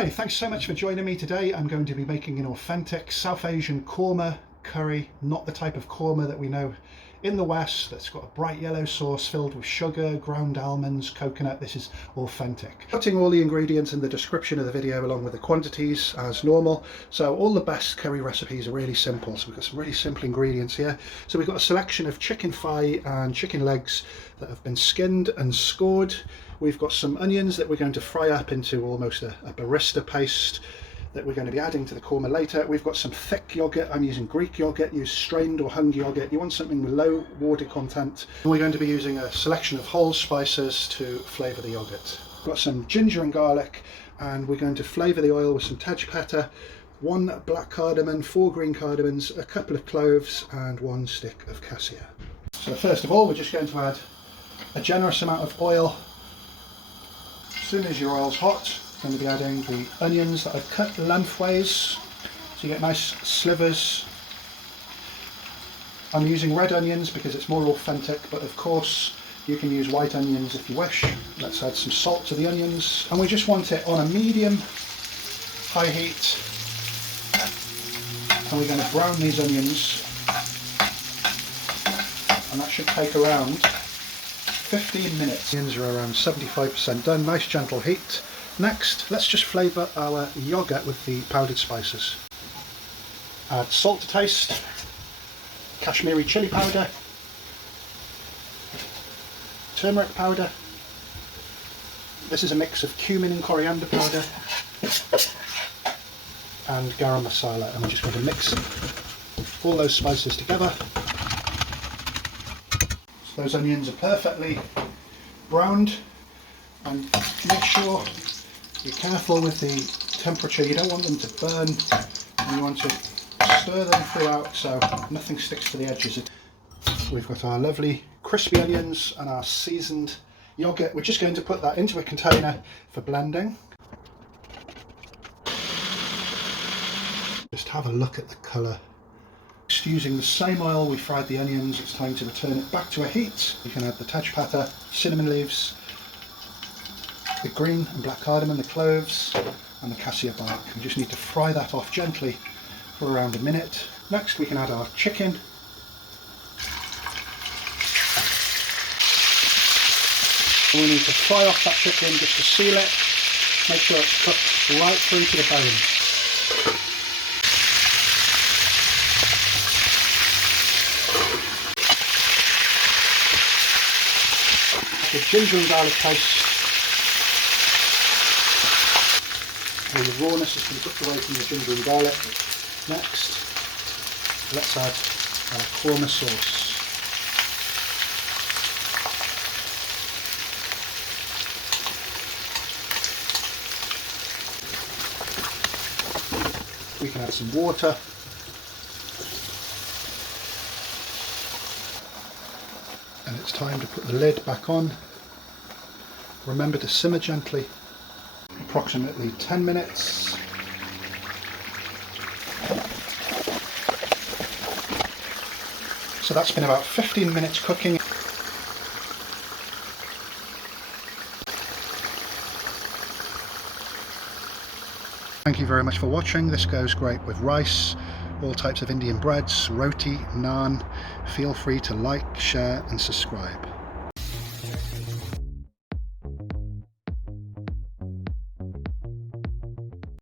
Okay, thanks so much for joining me today. I'm going to be making an authentic South Asian korma curry, not the type of korma that we know in the West that's got a bright yellow sauce filled with sugar, ground almonds, coconut. This is authentic. Putting all the ingredients in the description of the video along with the quantities as normal. So all the best curry recipes are really simple. So we've got some really simple ingredients here. So we've got a selection of chicken thigh and chicken legs that have been skinned and scored. We've got some onions that we're going to fry up into almost a barista paste that we're going to be adding to the korma later. We've got some thick yogurt. I'm using Greek yogurt. Use strained or hung yogurt. You want something with low water content. And we're going to be using a selection of whole spices to flavour the yogurt. We've got some ginger and garlic, and we're going to flavour the oil with some tejpata, 1 black cardamom, 4 green cardamoms, a couple of cloves and 1 stick of cassia. So first of all, we're just going to add a generous amount of oil. As soon as your oil's hot, I'm going to be adding the onions that I've cut lengthways, so you get nice slivers. I'm using red onions because it's more authentic, but of course you can use white onions if you wish. Let's add some salt to the onions, and we just want it on a medium high heat, and we're going to brown these onions, and that should take around 15 minutes. Onions are around 75% done, nice gentle heat. Next, let's just flavour our yogurt with the powdered spices. Add salt to taste, Kashmiri chili powder, turmeric powder. This is a mix of cumin and coriander powder, and garam masala, and we're just going to mix all those spices together. So those onions are perfectly browned, and make sure you're careful with the temperature. You don't want them to burn, and you want to stir them throughout so nothing sticks to the edges. We've got our lovely crispy onions and our seasoned yogurt. We're just going to put that into a container for blending. Just have a look at the colour. Just using the same oil we fried the onions, it's time to return it back to a heat. You can add the tejpata, cinnamon leaves, the green and black cardamom, the cloves and the cassia bark. We just need to fry that off gently for around a minute. Next we can add our chicken. We need to fry off that chicken just to seal it. Make sure it's cooked right through to the bone. The ginger and garlic paste. All the rawness has been cooked away from the ginger and garlic. Next, let's add our korma sauce. We can add some water. And it's time to put the lid back on. Remember to simmer gently. Approximately 10 minutes. So that's been about 15 minutes cooking. Thank you very much for watching. This goes great with rice, all types of Indian breads, roti, naan. Feel free to like, share and subscribe.